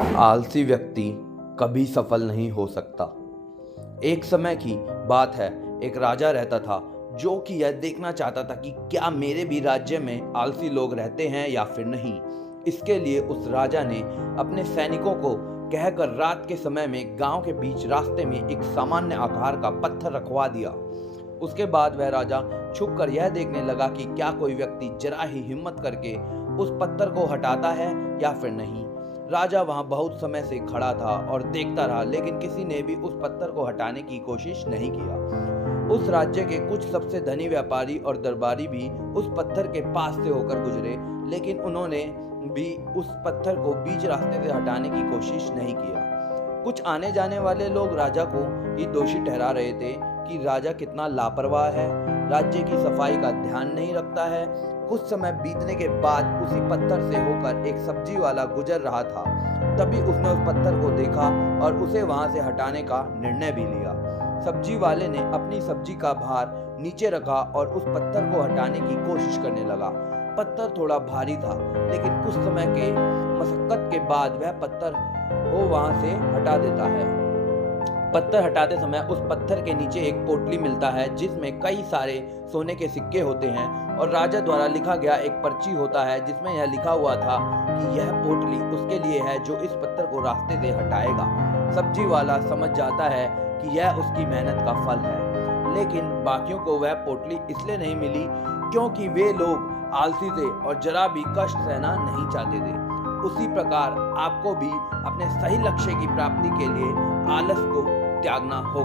आलसी व्यक्ति कभी सफल नहीं हो सकता। एक समय की बात है, एक राजा रहता था जो कि यह देखना चाहता था कि क्या मेरे भी राज्य में आलसी लोग रहते हैं या फिर नहीं। इसके लिए उस राजा ने अपने सैनिकों को कहकर रात के समय में गांव के बीच रास्ते में एक सामान्य आकार का पत्थर रखवा दिया। उसके बाद वह राजा छुप कर यह देखने लगा कि क्या कोई व्यक्ति जरा ही हिम्मत करके उस पत्थर को हटाता है या फिर नहीं। राजा वहां बहुत समय से खड़ा था और देखता रहा, लेकिन किसी ने भी उस पत्थर को हटाने की कोशिश नहीं किया। उस राज्य के कुछ सबसे धनी व्यापारी और दरबारी भी उस पत्थर के पास से होकर गुजरे, लेकिन उन्होंने भी उस पत्थर को बीच रास्ते से हटाने की कोशिश नहीं किया। कुछ आने जाने वाले लोग राजा को ही दोषी ठहरा रहे थे कि राजा कितना लापरवाह है, राज्य की सफाई का ध्यान नहीं रखता है। कुछ समय बीतने के बाद उसी पत्थर से होकर एक सब्जी वाला गुजर रहा था। तभी उसने उस पत्थर को देखा और उसे वहां से हटाने का निर्णय भी लिया। सब्जी वाले ने अपनी सब्जी का भार नीचे रखा और उस पत्थर को हटाने की कोशिश करने लगा। पत्थर थोड़ा भारी था, लेकिन कुछ समय के मशक्कत के बाद वह पत्थर को वहां से हटा देता है। पत्थर हटाते समय उस पत्थर के नीचे एक पोटली मिलता है जिसमें कई सारे सोने के सिक्के होते हैं और राजा द्वारा लिखा गया एक पर्ची होता है जिसमें यह लिखा हुआ था कि यह पोटली उसके लिए है जो इस पत्थर को रास्ते से हटाएगा। सब्जी वाला समझ जाता है कि यह उसकी मेहनत का फल है, लेकिन बाकियों को वह पोटली इसलिए नहीं मिली क्योंकि वे लोग आलसी थे और जरा भी कष्ट सहना नहीं चाहते थे। उसी प्रकार आपको भी अपने सही लक्ष्य की प्राप्ति के लिए आलस को त्यागना होगा।